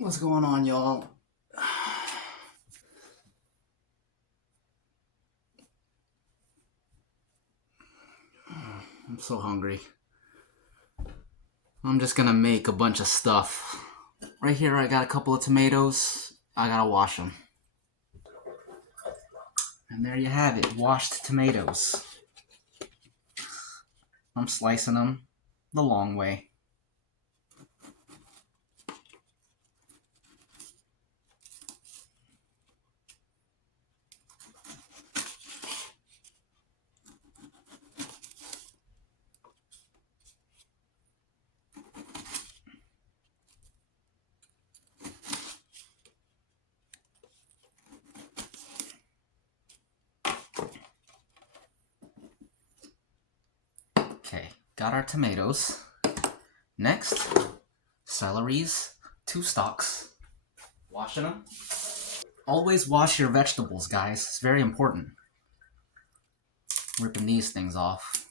What's going on, y'all? I'm so hungry. I'm just gonna make a bunch of stuff. Right here, I got a couple of tomatoes. I gotta wash them. And there you have it, washed tomatoes. I'm slicing them the long way. Okay, got our tomatoes. Next, celeries, 2 stalks. Washing them. Always wash your vegetables, guys. It's very important. Ripping these things off.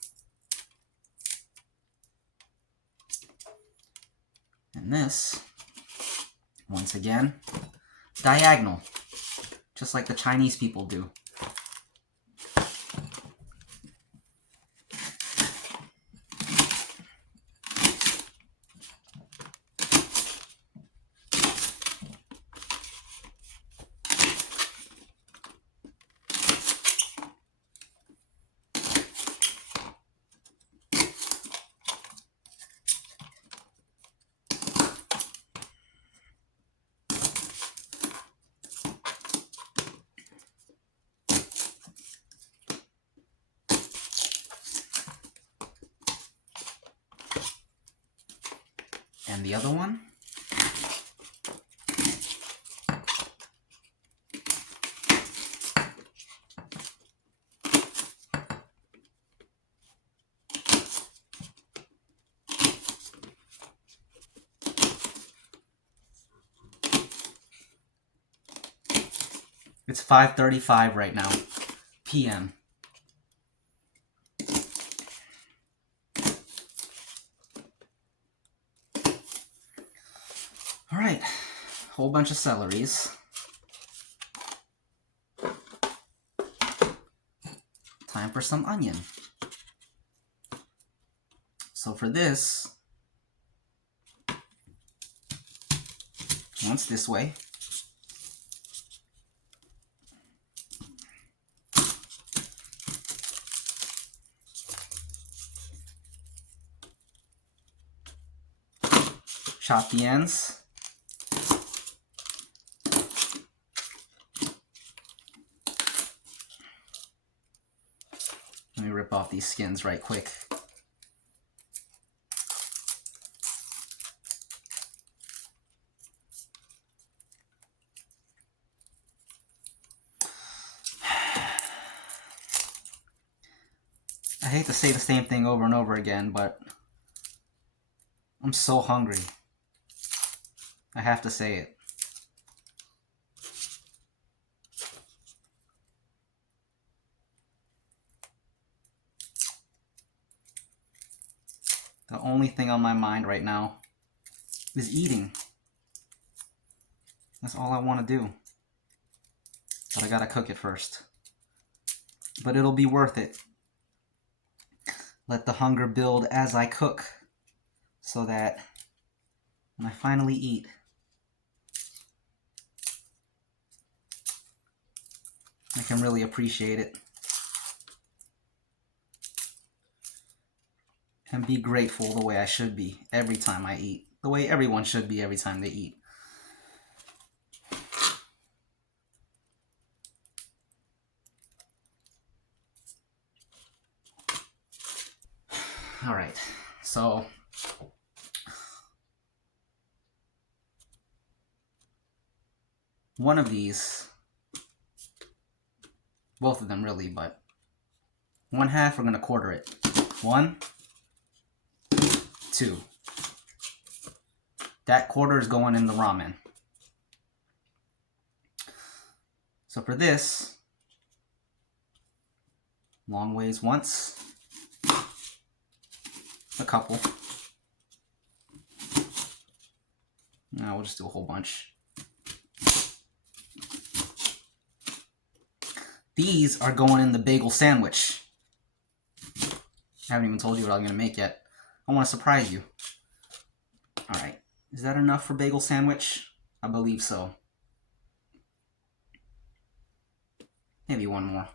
And this, once again, diagonal. Just like the Chinese people do. And the other one, it's 5:35 right now, p.m. All right, whole bunch of celeries. Time for some onion. So for this, once this way. Chop the ends. Let me rip off these skins right quick. I hate to say the same thing over and over again, but I'm so hungry. I have to say it. The only thing on my mind right now is eating. That's all I want to do. But I gotta cook it first. But it'll be worth it. Let the hunger build as I cook, so that when I finally eat, I can really appreciate it. And be grateful the way I should be every time I eat. The way everyone should be every time they eat. All right, so one of these, both of them really, but one half we're gonna quarter it. 1, 2. That quarter is going in the ramen. So for this, long ways once, a couple. No, we'll just do a whole bunch. These are going in the bagel sandwich. I haven't even told you what I'm going to make yet. I want to surprise you. Alright, is that enough for bagel sandwich? I believe so. Maybe one more.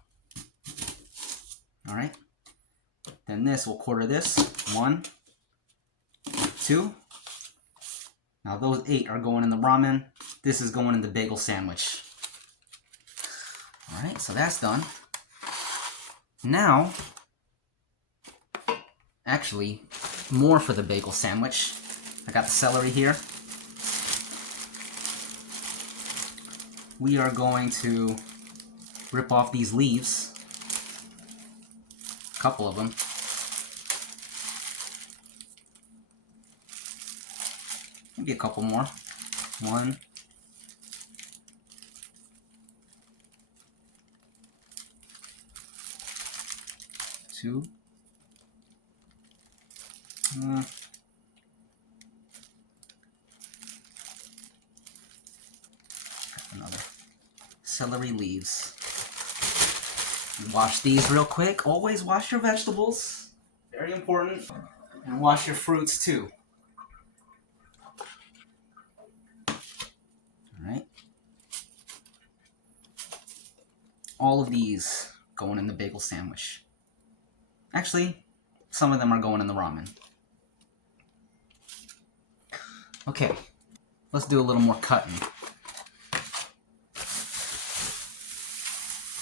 Alright. Then this, we'll quarter this. 1, 2. Now those 8 are going in the ramen. This is going in the bagel sandwich. Alright, so that's done. Now, actually, more for the bagel sandwich. I got the celery here. We are going to rip off these leaves. A couple of them. Maybe a couple more. 1. 2. Another. Celery leaves. Wash these real quick. Always wash your vegetables. Very important. And wash your fruits too. Alright. All of these going in the bagel sandwich. Actually, some of them are going in the ramen. Okay, let's do a little more cutting.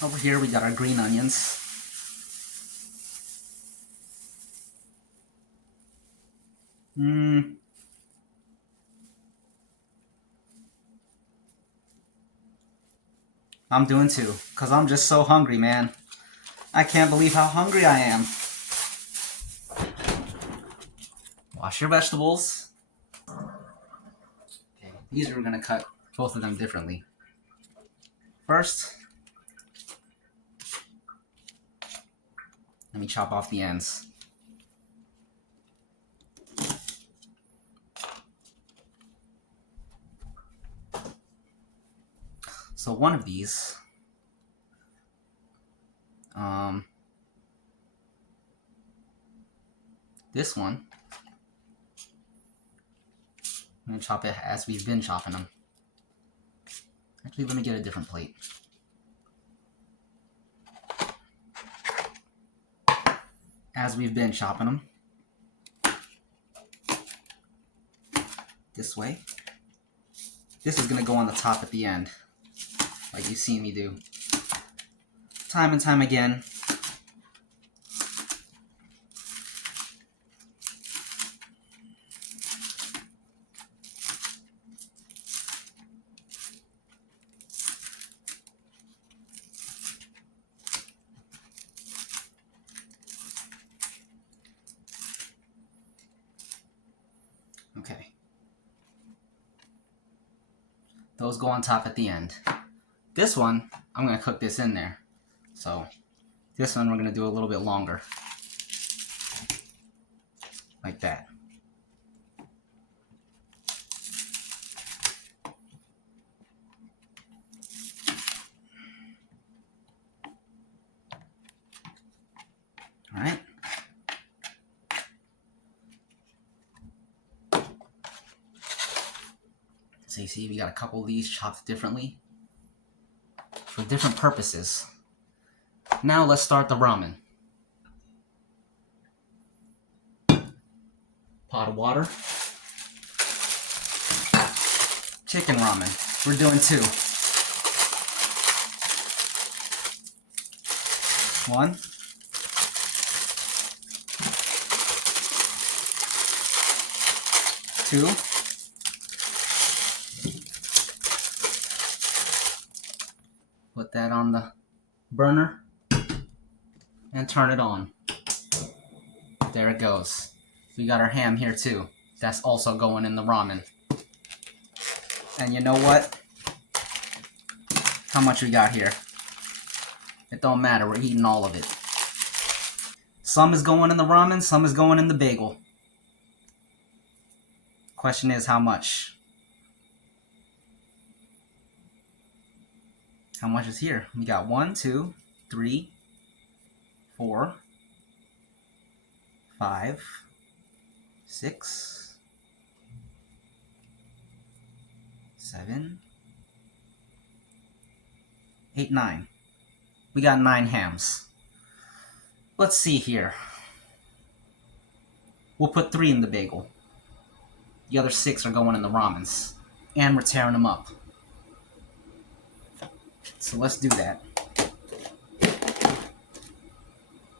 Over here we got our green onions. I'm doing 2, because I'm just so hungry, man. I can't believe how hungry I am. Wash your vegetables. Okay, these are going to cut both of them differently. First, let me chop off the ends. So one of these, this one, I'm going to chop it as we've been chopping them. Actually, let me get a different plate. As we've been chopping them. This way. This is going to go on the top at the end, like you've seen me do. Time and time again. Okay. Those go on top at the end. This one, I'm going to cook this in there. So, this one we're going to do a little bit longer. Like that. Alright. So you see we got a couple of these chopped differently for different purposes. Now let's start the ramen. Pot of water. Chicken ramen. We're doing 2. 1. 2. Put that on the burner and turn it on. There it goes. We got our ham here too. That's also going in the ramen. And you know what? How much we got here? It don't matter, we're eating all of it. Some is going in the ramen, some is going in the bagel. Question is how much? How much is here? We got 1, 2, 3, 4, 5, 6, 7, 8, 9. We got 9 hams. Let's see here. We'll put 3 in the bagel. The other 6 are going in the ramens. And we're tearing them up. So let's do that.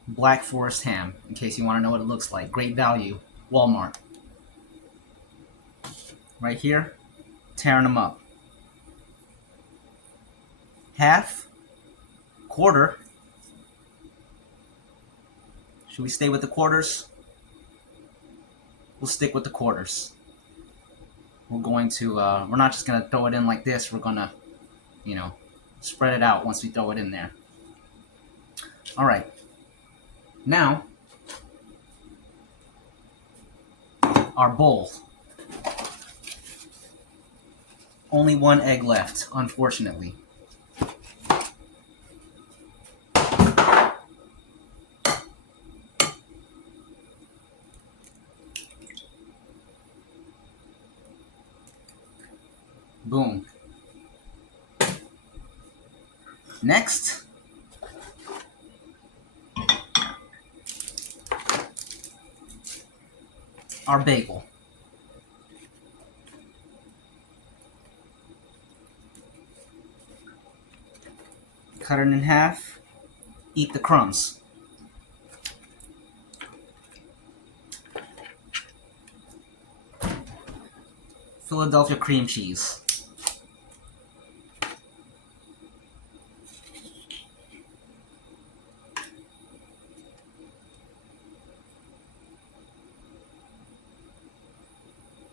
Black Forest ham, in case you want to know what it looks like. Great value. Walmart. Right here. Tearing them up. Half. Quarter. Should we stay with the quarters? We'll stick with the quarters. We're going to, we're not just going to throw it in like this. We're going to, you know, spread it out once we throw it in there. All right. Now, our bowl. Only 1 egg left, unfortunately. Boom. Next, our bagel. Cut it in half. Eat the crumbs. Philadelphia cream cheese.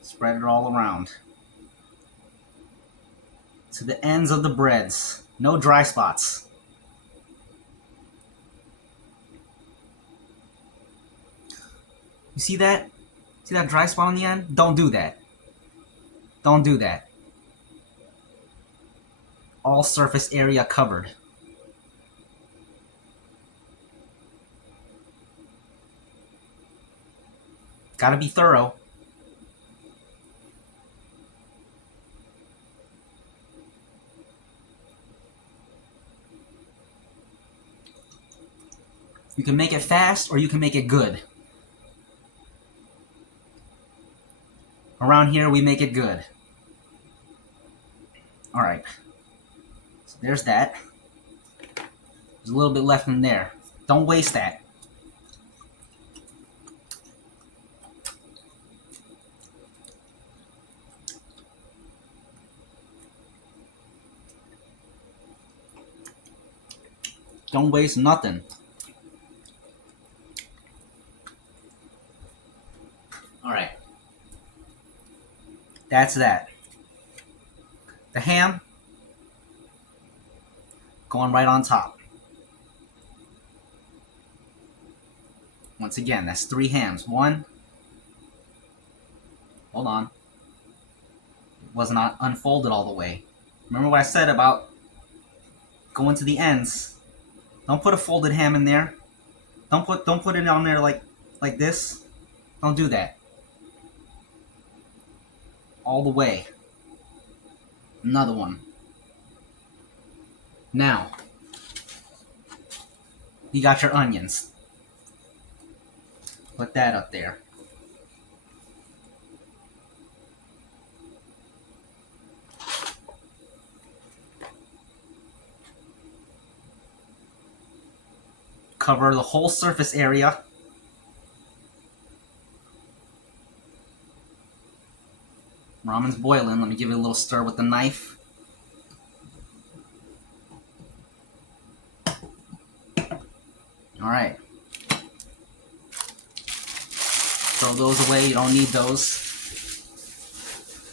Spread it all around. To the ends of the breads. No dry spots. You see that? See that dry spot on the end? Don't do that. Don't do that. All surface area covered. Gotta be thorough. You can make it fast or you can make it good. Around here, we make it good. All right. So there's that. There's a little bit left in there. Don't waste that. Don't waste nothing. All right. That's that. The ham going right on top. Once again, that's 3 hams. 1. Hold on. It was not unfolded all the way. Remember what I said about going to the ends. Don't put a folded ham in there. Don't put it on there like this. Don't do that. All the way. Another one. Now, you got your onions. Put that up there. Cover the whole surface area. Ramen's boiling. Let me give it a little stir with the knife. Alright. Throw those away. You don't need those.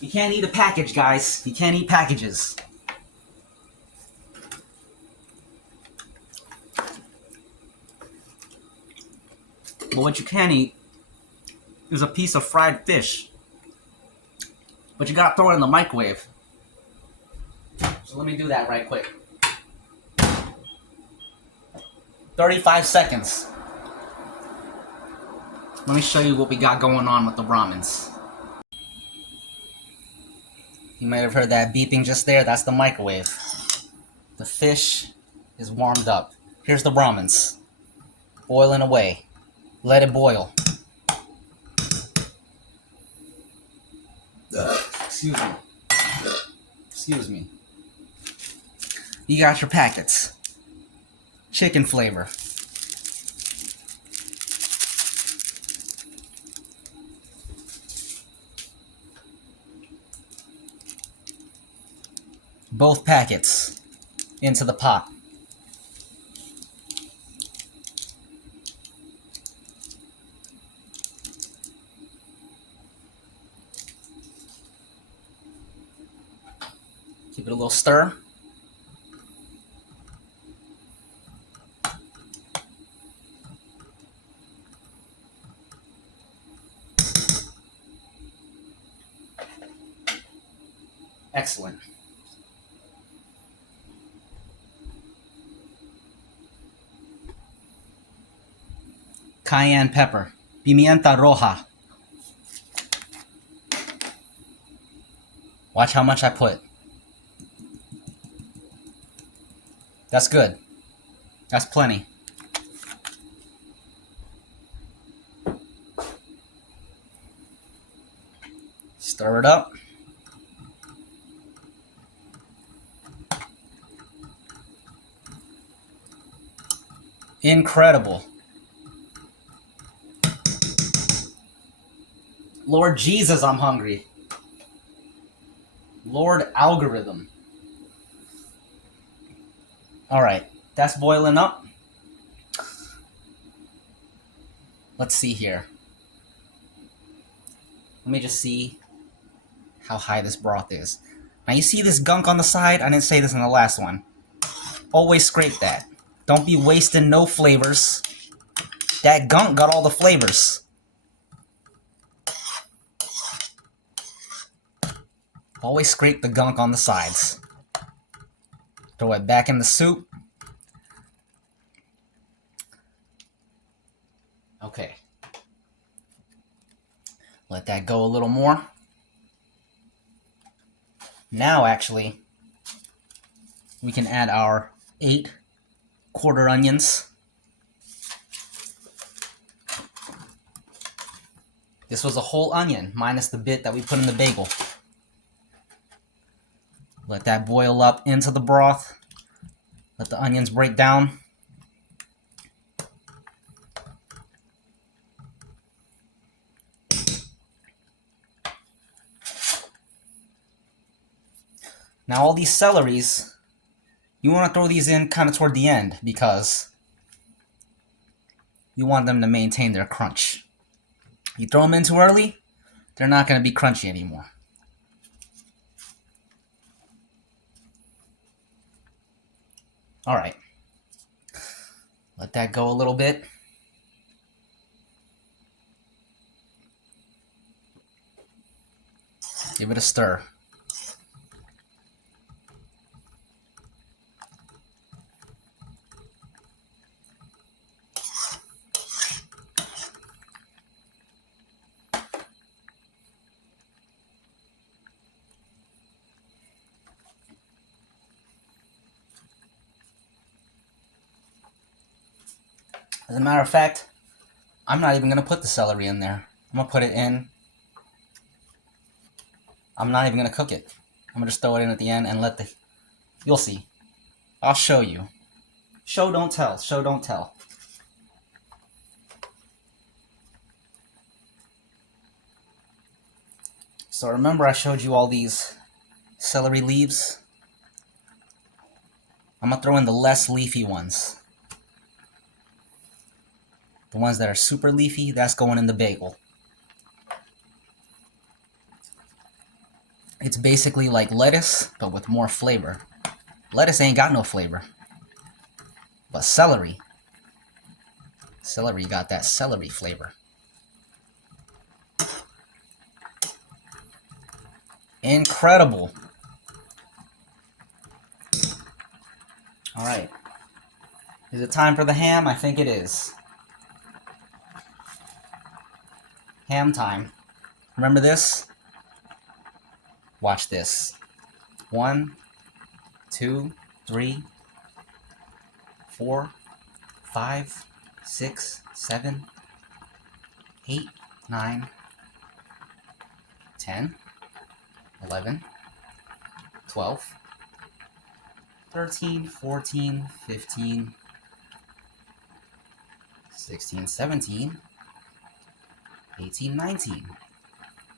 You can't eat a package, guys. You can't eat packages. But what you can eat is a piece of fried fish. But you gotta throw it in the microwave. So let me do that right quick. 35 seconds. Let me show you what we got going on with the ramens. You might have heard that beeping just there. That's the microwave. The fish is warmed up. Here's the ramens. Boiling away. Let it boil. Excuse me. Excuse me. You got your packets. Chicken flavor. Both packets into the pot. Give it a little stir. Excellent. Cayenne pepper. Pimienta roja. Watch how much I put. That's good. That's plenty. Stir it up. Incredible. Lord Jesus, I'm hungry. Lord algorithm. Alright, that's boiling up. Let's see here. Let me just see how high this broth is. Now you see this gunk on the side? I didn't say this in the last one. Always scrape that. Don't be wasting no flavors. That gunk got all the flavors. Always scrape the gunk on the sides. Throw it back in the soup. Okay. Let that go a little more. Now, actually, we can add our 8 quarter onions. This was a whole onion, minus the bit that we put in the bagel. Let that boil up into the broth. Let the onions break down. Now all these celeries, you want to throw these in kind of toward the end because you want them to maintain their crunch. You throw them in too early, they're not going to be crunchy anymore. Alright. Let that go a little bit. Give it a stir. As a matter of fact, I'm not even going to put the celery in there. I'm going to put it in. I'm not even going to cook it. I'm going to just throw it in at the end and let the... You'll see. I'll show you. Show, don't tell. Show, don't tell. So remember I showed you all these celery leaves? I'm going to throw in the less leafy ones. The ones that are super leafy, that's going in the bagel. It's basically like lettuce, but with more flavor. Lettuce ain't got no flavor. But celery got that celery flavor. Incredible. Alright. Is it time for the ham? I think it is. Ham time. Remember this? Watch this. 1, 2, 3, 4, 5, 6, 7, 8, 9, 10, 11, 12, 13, 14, 15, 16, 17, 18, 19,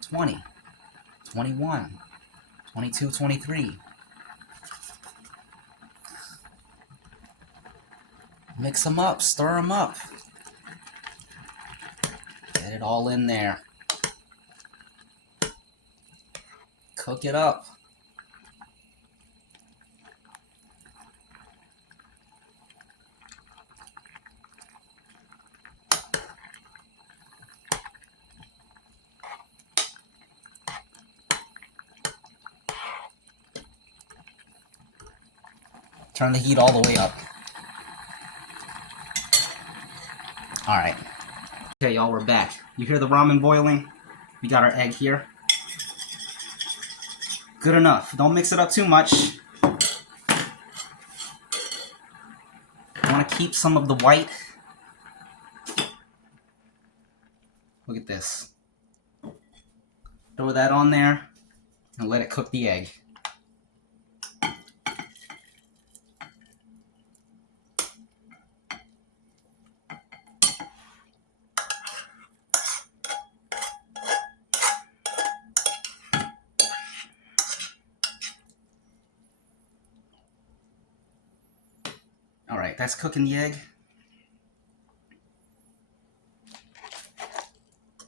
20, 21, 22, 23. Mix them up, stir them up. Get it all in there. Cook it up. Turn the heat all the way up. Alright. Okay, y'all, we're back. You hear the ramen boiling? We got our egg here. Good enough. Don't mix it up too much. You want to keep some of the white. Look at this. Throw that on there and let it cook the egg. Alright, that's cooking the egg.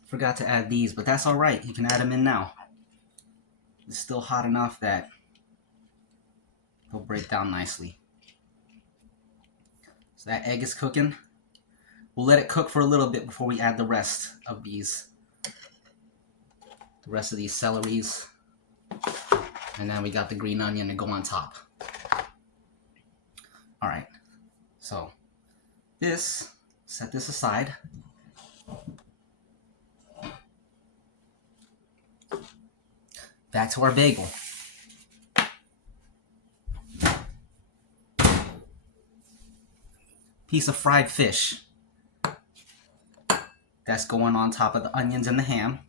Forgot to add these, but that's alright. You can add them in now. It's still hot enough that they'll break down nicely. So that egg is cooking. We'll let it cook for a little bit before we add the rest of these. The rest of these celeries. And then we got the green onion to go on top. Alright. So, set this aside. Back to our bagel. Piece of fried fish. That's going on top of the onions and the ham.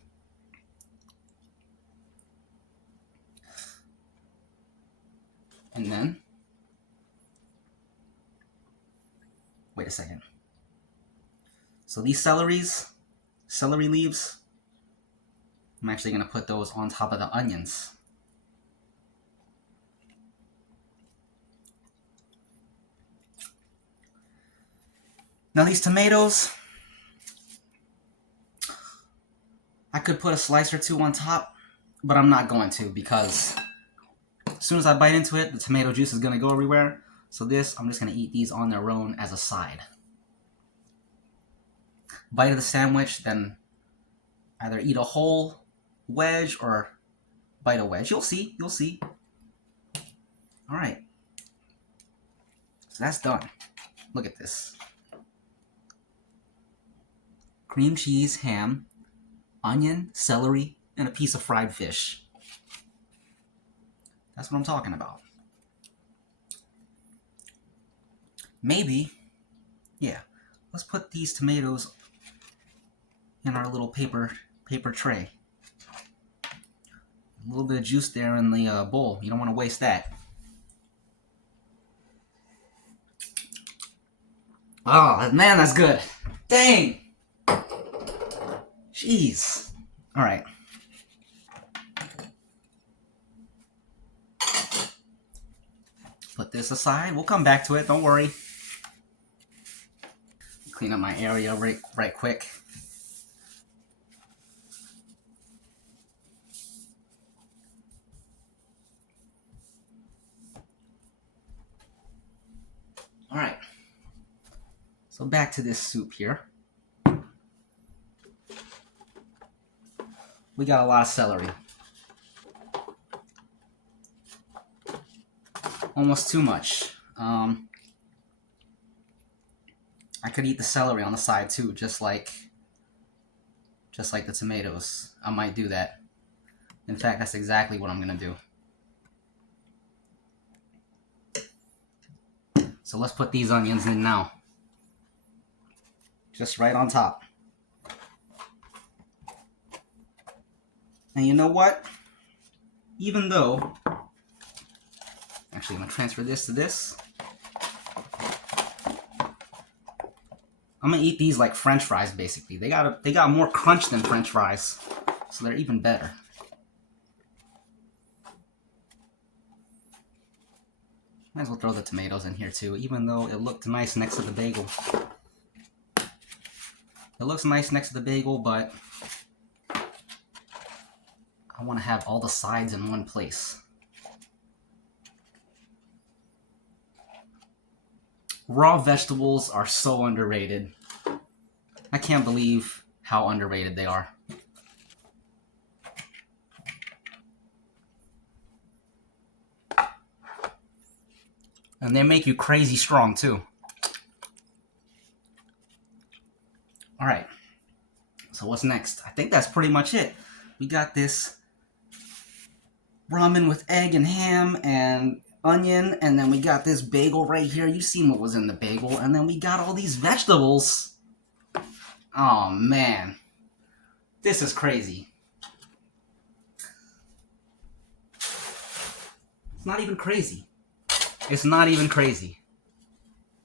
And then, wait a second. So these celery leaves, I'm actually going to put those on top of the onions. Now these tomatoes, I could put a slice or two on top, but I'm not going to because as soon as I bite into it, the tomato juice is going to go everywhere. So this, I'm just going to eat these on their own as a side. Bite of the sandwich, then either eat a whole wedge or bite a wedge. You'll see. All right. So that's done. Look at this. Cream cheese, ham, onion, celery, and a piece of fried fish. That's what I'm talking about. Maybe, yeah, let's put these tomatoes in our little paper tray. A little bit of juice there in the bowl. You don't want to waste that. Oh, man, that's good. Dang. Jeez. All right. Put this aside. We'll come back to it. Don't worry. Clean up my area right quick. All right. So back to this soup here. We got a lot of celery. Almost too much. I could eat the celery on the side too, just like the tomatoes. I might do that. In fact, that's exactly what I'm gonna do. So let's put these onions in now. Just right on top. And you know what? Even though, actually I'm gonna transfer this to this. I'm gonna eat these like French fries basically. They got more crunch than French fries, so they're even better. Might as well throw the tomatoes in here too, even though it looked nice next to the bagel. It looks nice next to the bagel, but I want to have all the sides in one place. Raw vegetables are so underrated. I can't believe how underrated they are. And they make you crazy strong too. Alright, so what's next? I think that's pretty much it. We got this ramen with egg and ham and onion, and then we got this bagel right here. You seen what was in the bagel, and then we got all these vegetables. Oh man, this is crazy. It's not even crazy. It's not even crazy.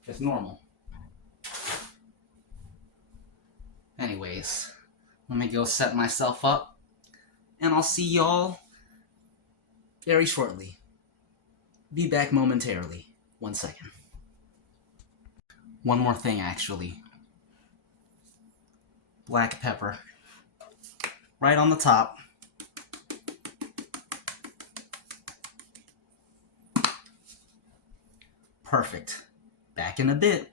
It's normal. Anyways, let me go set myself up, and I'll see y'all very shortly. Be back momentarily. 1 second. One more thing, actually. Black pepper. Right on the top. Perfect. Back in a bit.